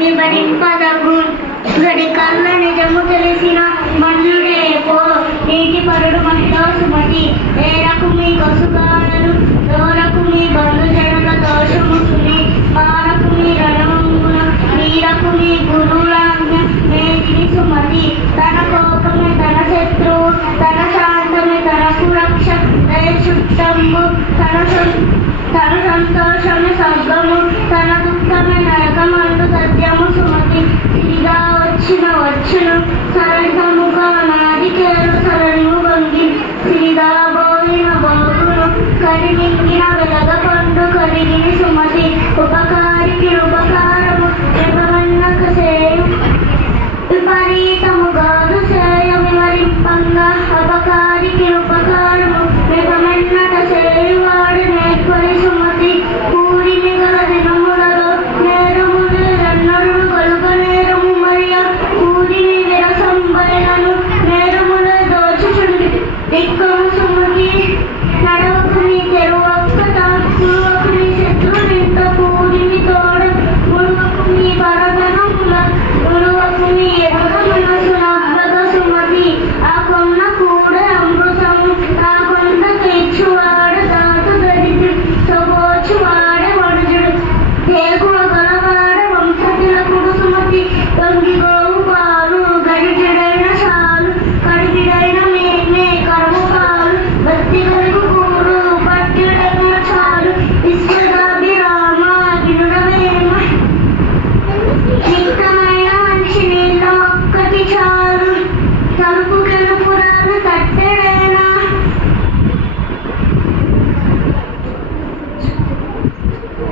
వివరింపదగు గడి కళ్ళ నిజము తెలిసిన మన్నుడే పో నీటి పరుడు మహిళ సుమతి ఏరకు మీ గసుగాడలు దోరకు మీ బంధు జనక దోషము సుని మారకు మీ రణమున నీరకు మీ గురురాజ్ఞ మేటిని సుమతి తన కోపమే తన శత్రువు తన శాంతమే తనకు రక్ష చుట్టము తన సంతోషమే సర్గము తన దుఃఖమే నరకమందు సత్యము సుమతి సిరిగా వచ్చును సరళముగా నాది కేరు సరళము వంగి సిరిగా బోయిన బాగును కరిమింగిన వెలగ పండు కరిగిని సుమతి ఉపకారికి ఉపకారము వివరణక సేయు విపరీతము గాదు సేయ వివరింపంగా అపకారికి ఉపకారము వివమన్నట సేయువాడు నేర్పరి సుమతి కూడిని గల దినములలో నేరములు ఎన్నడు కలుగ నేరము మరియ కూడిని విరసంబైనను నేరముల దోచుచుండి దిక్కము సుమతి నడవకు నీ తెరువక్క తురువకు నీ శత్రునింత కూడిని తోడ ముడువకు నీ పరధనముల ముడువకు నీ ఎదురమున సునబ్బగ సుమతి ఆ కొన్న కూడా అమృతము ఆ కొంత తెచ్చువాడ దాతు దరిద్రు సబోచువాడ వడుజుడు దేగువ గలవాడ వంశతిలకుడు సుమతి వంగి గోవు పాలు గడిజడైన చాలు కడిగిడైన మేమే కరువు పాలు భక్తి గలుగు కూడు పట్టిడైన చాలు విశ్వదాభిరామ వినుడవేమ నిత్తమైన మనిషి నీళ్ళ ఒక్కటి చాలు తలుపు గెలుపురాలు తట్టెడైనా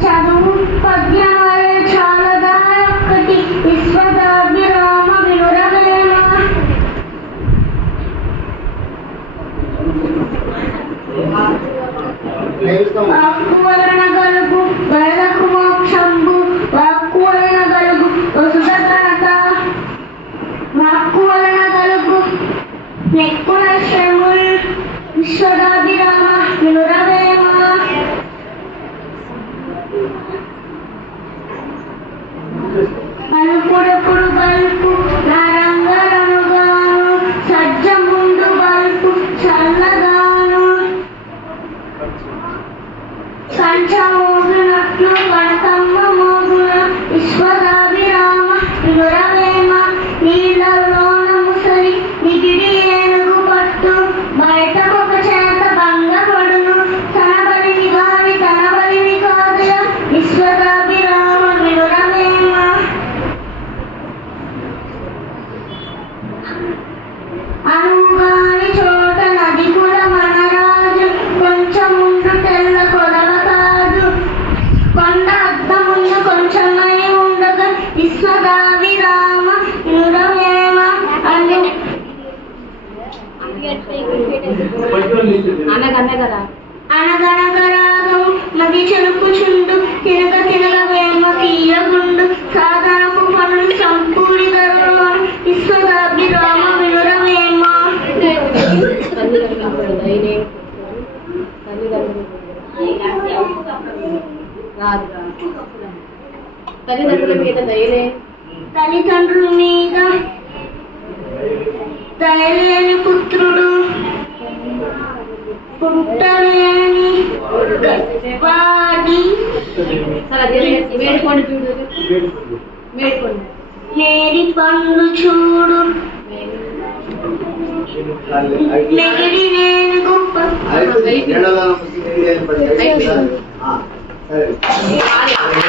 చదువు పద్యం చాలదా ఒక్కటి విశ్వదాభిరామ వినురవేమ వాక్కు వలన గలుగు వరదకు మోక్షంబు వాక్కు వలన గలుగు వసుధతాత వాక్కు వలన గలుగు నెక్కుల శ్రముల్ విశ్వదాభిరామ వినురవేమ అలుపుడప్పుడు బల్పు నరంగరనుగాను సజ్జ ముందు బల్పు చల్లగాను కంచ మోగునట్లు వడకమ్మ మోగున విశ్వదాభిరామ వినురవేమ నీళ్ళలోన ముసలి నిగిడి ఏనుగు పట్టు బయటకొక చేత భంగపడును తన బలిని గాని తన బలిని కాదుల విశ్వదాభిరామ వినురవేమ అనుగాని చోట నది కూడా మనరాజు కొంచెముండు తెల్ల కొడవ కాదు కొండ అద్దముందు కొంచెమై ఉండగా విశ్వదాభిరామ వినురవేమ అను అనగనగరాగం నది చెరుపుచుండు తినగ తినగ వేమ తీయగుండు సాధనపు పనులు సంపూడి గర్వను విశ్వదాభిరామ వినురవేమ తల్లిదండ్రుల మీద దయలే తల్లిదండ్రుల మీద దయలేని పుత్రుడు పుట్టలేని వాడి మేడికొండ చూడు మేడికొండ నేడి పండు చూడు నెగిడి నేను గొప్ప సరే